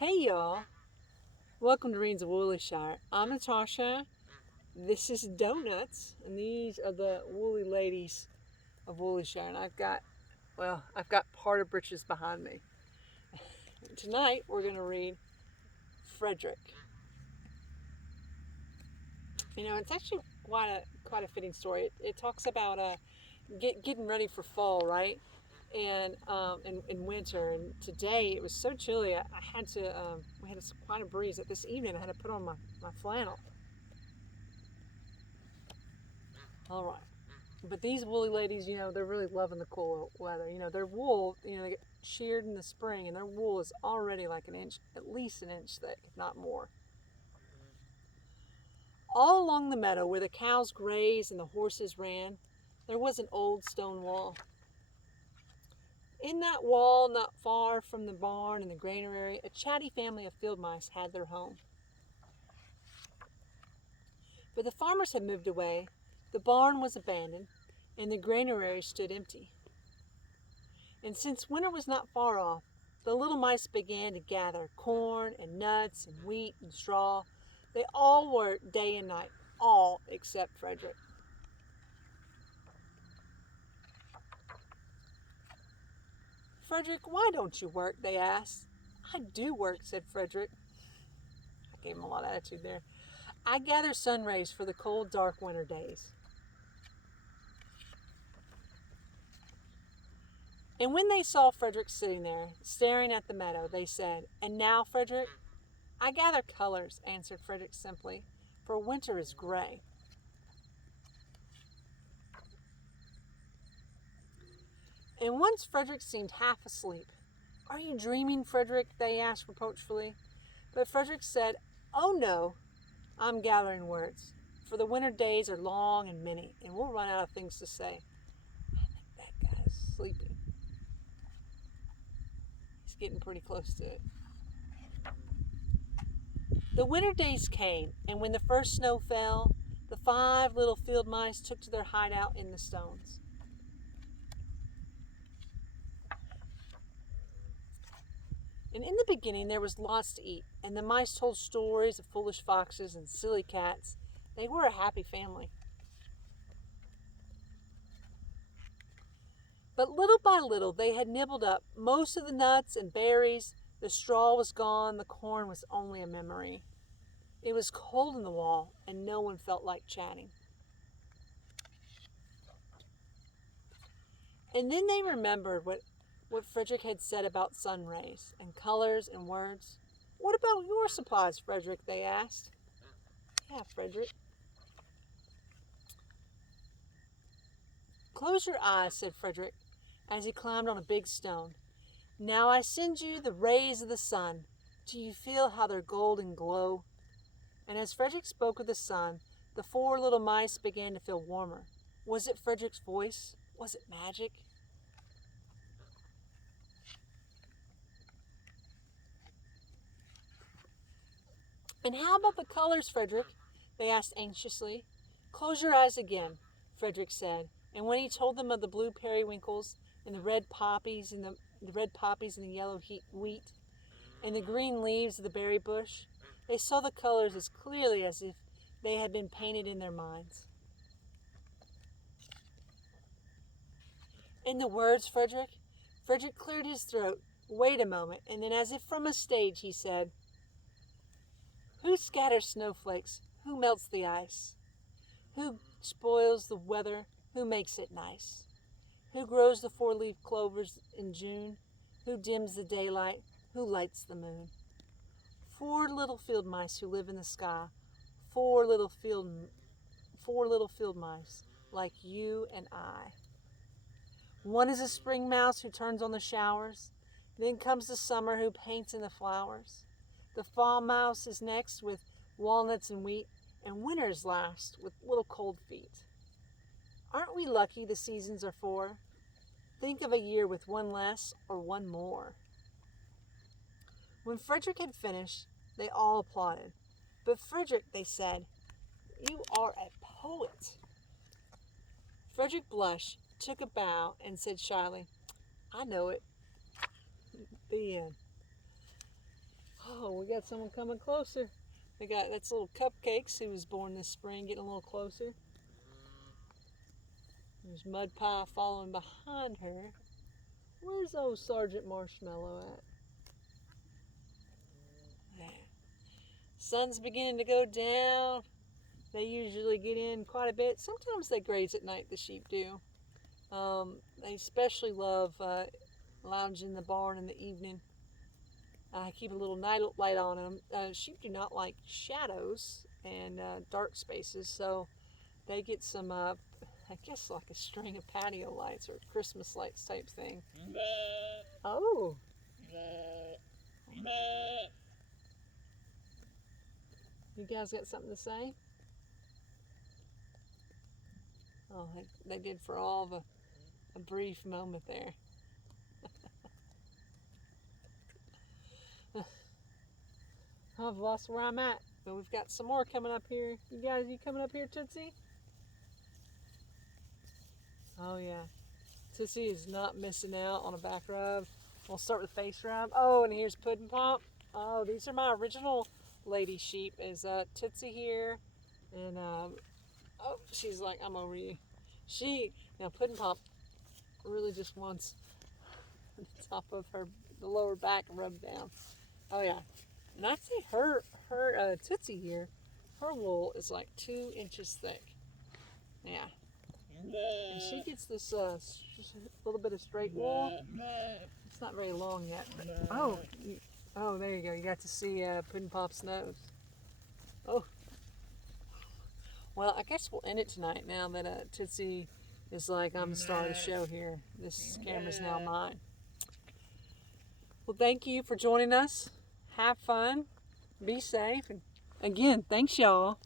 Hey y'all, welcome to Readings of WoollyShire. I'm Natasha, this is Donuts, and these are the woolly ladies of WoollyShire. And I've got part of Britches behind me. Tonight we're going to read Frederick. It's actually quite a fitting story. It talks about getting ready for fall, right? And in winter. And today it was so chilly. I had to we had quite a breeze. That this evening I had to put on my flannel. All right. But these woolly ladies, they're really loving the cool weather. Their wool, they get sheared in the spring, and their wool is already like at least an inch thick, if not more. All along the meadow where the cows grazed and the horses ran, there was an old stone wall. In that wall, not far from the barn and the granary, a chatty family of field mice had their home. But the farmers had moved away, the barn was abandoned, and the granary stood empty. And since winter was not far off, the little mice began to gather corn and nuts and wheat and straw. They all worked day and night, all except Frederick. "Frederick, why don't you work?" they asked. "I do work," said Frederick. I gave him a lot of attitude there. "I gather sun rays for the cold, dark winter days." And when they saw Frederick sitting there, staring at the meadow, they said, "And now, Frederick?" "I gather colors," answered Frederick simply, "for winter is gray." And once Frederick seemed half asleep. "Are you dreaming, Frederick?" they asked reproachfully. But Frederick said, "Oh no, I'm gathering words, for the winter days are long and many, and we'll run out of things to say." I think that guy is sleeping. He's getting pretty close to it. The winter days came, and when the first snow fell, the 5 little field mice took to their hideout in the stones. And in the beginning there was lots to eat, and the mice told stories of foolish foxes and silly cats. They were a happy family. But little by little they had nibbled up most of the nuts and berries. The straw was gone, the corn was only a memory. It was cold in the wall, and no one felt like chatting. And then they remembered what Frederick had said about sun rays and colors and words. "What about your supplies, Frederick?" they asked. "Yeah, Frederick." "Close your eyes," said Frederick, as he climbed on a big stone. "Now I send you the rays of the sun. Do you feel how they're golden glow?" And as Frederick spoke of the sun, the 4 little mice began to feel warmer. Was it Frederick's voice? Was it magic? "And how about the colors, Frederick?" they asked anxiously. "Close your eyes again," Frederick said, and when he told them of the blue periwinkles and the red poppies and the yellow wheat and the green leaves of the berry bush, they saw the colors as clearly as if they had been painted in their minds. "And the words, Frederick?" Frederick cleared his throat. Wait a moment, and then as if from a stage he said, "Who scatters snowflakes? Who melts the ice? Who spoils the weather? Who makes it nice? Who grows the 4-leaf clovers in June? Who dims the daylight? Who lights the moon? 4 little field mice who live in the sky. 4 little field mice like you and I. One is a spring mouse who turns on the showers. Then comes the summer who paints in the flowers. The fall mouse is next with walnuts and wheat, and winter's last with little cold feet. Aren't we lucky the seasons are 4? Think of a year with 1 less or 1 more." When Frederick had finished, they all applauded. "But Frederick," they said, "you are a poet." Frederick blushed, took a bow, and said shyly, "I know it." The end. Oh, we got someone coming closer. That's little Cupcakes who was born this spring, getting a little closer. There's Mud Pie following behind her. Where's old Sergeant Marshmallow at? There. Sun's beginning to go down. They usually get in quite a bit. Sometimes they graze at night, the sheep do. They especially love lounging in the barn in the evening. I keep a little night light on them. Sheep do not like shadows and dark spaces, so they get some, I guess, like a string of patio lights or Christmas lights type thing. Oh. You guys got something to say? Oh, they did for all of a brief moment there. I've lost where I'm at, but we've got some more coming up here. You coming up here, Tootsie? Oh yeah, Tootsie is not missing out on a back rub. We'll start with face rub. Oh, and here's Puddin' Pop. Oh, these are my original lady sheep. Is Tootsie here, and oh, she's like, I'm over you. Now Puddin' Pop really just wants the top of the lower back rubbed down. Oh yeah. And I see her Tootsie here, her wool is like 2 inches thick. Yeah. And she gets this little bit of straight wool. It's not very long yet. But, oh, there you go. You got to see Puddin' Pop's nose. Oh. Well, I guess we'll end it tonight now that Tootsie is like, I'm the star of the show here. This camera's now mine. Well, thank you for joining us. Have fun, be safe, and again, thanks y'all.